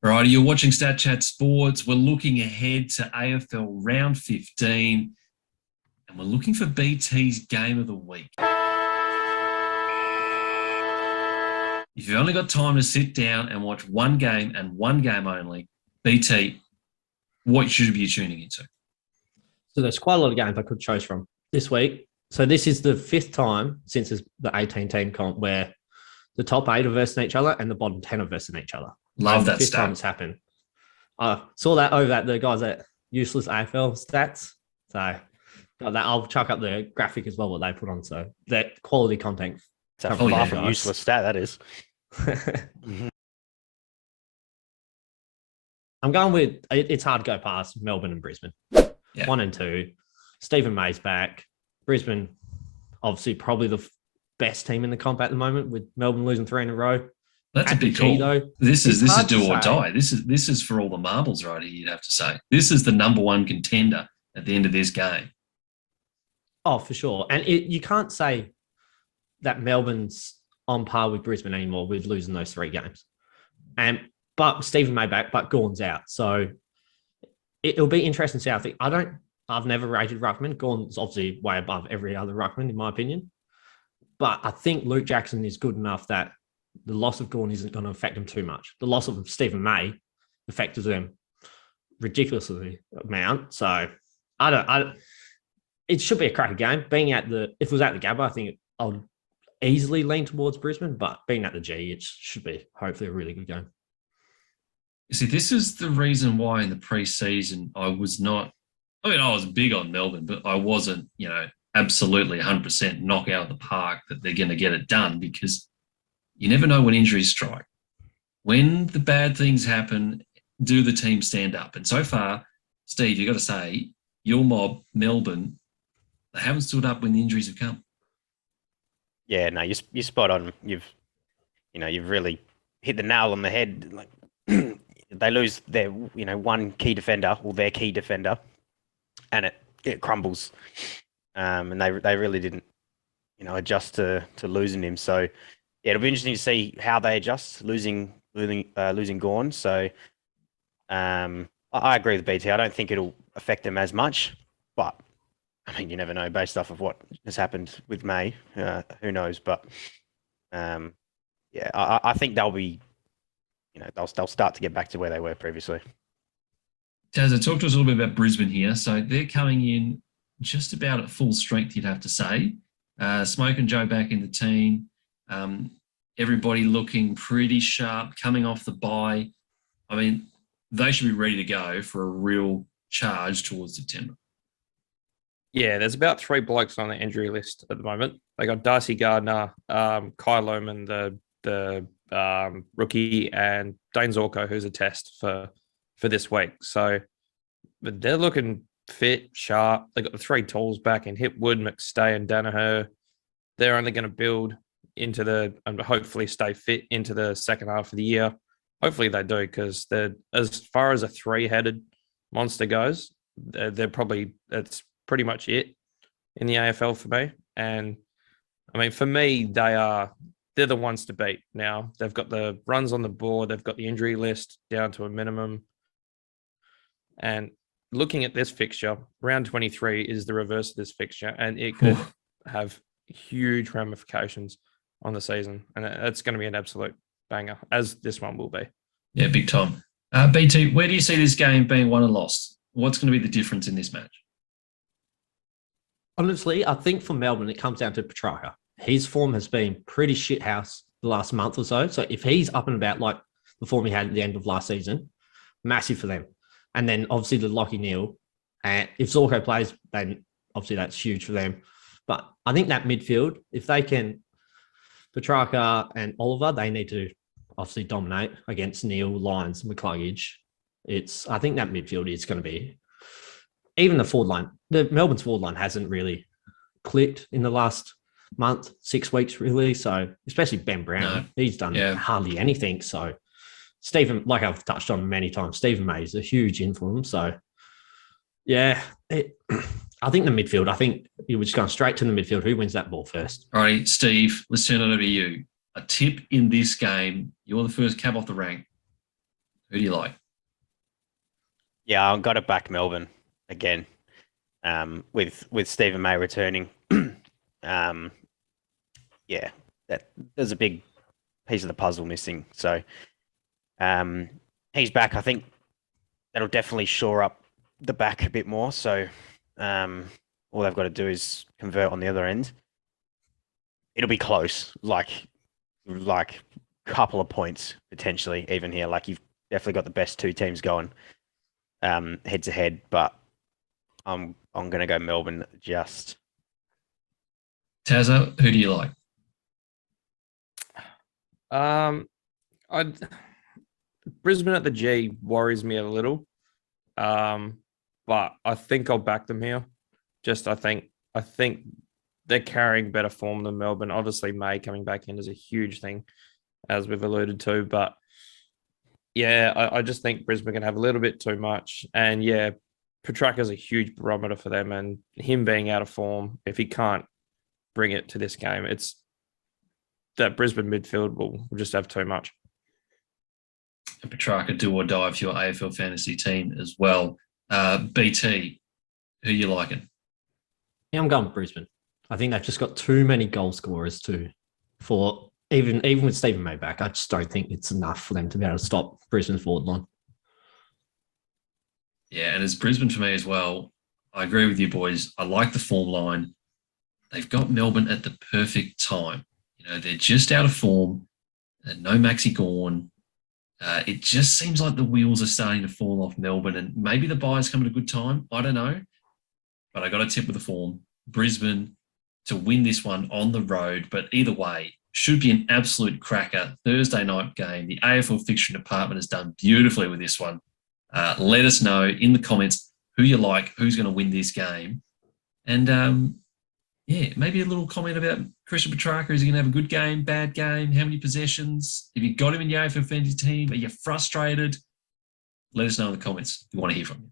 Right, you're watching Stat Chat Sports. We're looking ahead to AFL round 15, and we're looking for BT's game of the week. If you've only got time to sit down and watch one game and one game only, BT, what should you be tuning into? So there's quite a lot of games I could choose from this week. So this is the fifth time since the 18-team comp where the top 8 are versing each other and the bottom 10 are versing each other. Love that fifth stat. time it's happened. I saw that over at the guys at Useless AFL Stats. So I'll chuck up the graphic as well, what they put on. So that quality content. It's a far from useless stat, that is. I'm going with, it's hard to go past Melbourne and Brisbane. Yeah. 1 and 2. Stephen May's back. Brisbane, obviously, probably the best team in the comp at the moment, with Melbourne losing 3 in a row. That's at a big call. Though, this is do or die. This is for all the marbles right here, you'd have to say. This is the number one contender at the end of this game. Oh, for sure. And you can't say that Melbourne's on par with Brisbane anymore with losing those 3 games. But Stephen May back, but Gawn's out. So it'll be interesting to see. I've never rated Ruckman. Gawn's obviously way above every other Ruckman, in my opinion. But I think Luke Jackson is good enough that the loss of Gawn isn't going to affect him too much. The loss of Stephen May affected them ridiculously amount. So it should be a cracker game. If it was at the Gabba, I think I would easily lean towards Brisbane, but being at the G, it should be hopefully a really good game. You see, this is the reason why in the preseason I was big on Melbourne, but I wasn't, absolutely 100% knock out of the park that they're going to get it done, because you never know when injuries strike. When the bad things happen, do the team stand up? And so far, Steve, you've got to say, your mob, Melbourne, they haven't stood up when the injuries have come. Yeah, no, you're spot on. You've really hit the nail on the head. Like they lose their, one key defender or their key defender, and it crumbles. And they really didn't, adjust to losing him. So yeah, it'll be interesting to see how they adjust losing Gawn. So I agree with BT. I don't think it'll affect them as much, but I mean, you never know based off of what has happened with May. Who knows? But yeah, I think they'll be, they'll start to get back to where they were previously. Tazza, talk to us a little bit about Brisbane here. So they're coming in just about at full strength, you'd have to say. Smoke and Joe back in the team. Everybody looking pretty sharp, coming off the bye. I mean, they should be ready to go for a real charge towards September. Yeah, there's about 3 blokes on the injury list at the moment. They got Darcy Gardner, Kai Lohman, the rookie, and Dane Zorko, who's a test for this week. So, but they're looking fit, sharp. They got the 3 tools back in Hipwood, McStay, and Danaher. They're only going to build into and hopefully stay fit into the second half of the year. Hopefully they do, because they're, as far as a 3-headed monster goes, that's pretty much it in the AFL for me. And I mean, for me, they're the ones to beat now. They've got the runs on the board. They've got the injury list down to a minimum. And looking at this fixture, round 23 is the reverse of this fixture, and it could have huge ramifications on the season. And it's going to be an absolute banger, as this one will be. Yeah, big time. BT, where do you see this game being won and lost? What's going to be the difference in this match? Honestly, I think for Melbourne, it comes down to Petrarca. His form has been pretty shithouse the last month or so. So if he's up and about like the form he had at the end of last season, massive for them. And then obviously the Lockie Neal. And if Zorko plays, then obviously that's huge for them. But I think that midfield, if they can, Petrarca and Oliver, they need to obviously dominate against Neal, Lyons, McCluggage. I think that midfield is going to be, even the forward line, the Melbourne's forward line hasn't really clicked in the last month, 6 weeks, really. So especially Ben Brown, he's done hardly anything. So Stephen, like I've touched on many times, Stephen May is a huge influence. So yeah, I think the midfield, I think you were just going straight to the midfield. Who wins that ball first? All right, Steve, let's turn it over to you. A tip in this game. You're the first cab off the rank. Who do you like? Yeah, I've got to back Melbourne again. With Stephen May returning. Yeah, there's a big piece of the puzzle missing. So he's back. I think that'll definitely shore up the back a bit more. So all they've got to do is convert on the other end. It'll be close, like couple of points potentially even here. Like you've definitely got the best two teams going head to head, but I'm gonna go Melbourne just. Tazza, who do you like? I Brisbane at the G worries me a little, but I think I'll back them here. I think they're carrying better form than Melbourne. Obviously, May coming back in is a huge thing, as we've alluded to. But yeah, I just think Brisbane can have a little bit too much. And yeah, Petrarca's a huge barometer for them, and him being out of form, if he can't bring it to this game, it's that Brisbane midfield will just have too much. Petrarca do or die for your AFL fantasy team as well. BT, who you liking? Yeah, I'm going Brisbane. I think they've just got too many goal scorers too. For even with Stephen May back, I just don't think it's enough for them to be able to stop Brisbane's forward line. Yeah, and it's Brisbane for me as well. I agree with you, boys. I like the form line. They've got Melbourne at the perfect time. You know, they're just out of form. No Maxi Gawn. It just seems like the wheels are starting to fall off Melbourne, and maybe the buyers come at a good time. I don't know. But I got a tip with the form. Brisbane to win this one on the road. But either way, should be an absolute cracker. Thursday night game. The AFL Fiction Department has done beautifully with this one. Let us know in the comments who you like, who's going to win this game. And yeah, maybe a little comment about Christian Petrarca. Is he going to have a good game, bad game? How many possessions? If you got him in your AFL fantasy team, are you frustrated? Let us know in the comments. We want to hear from you.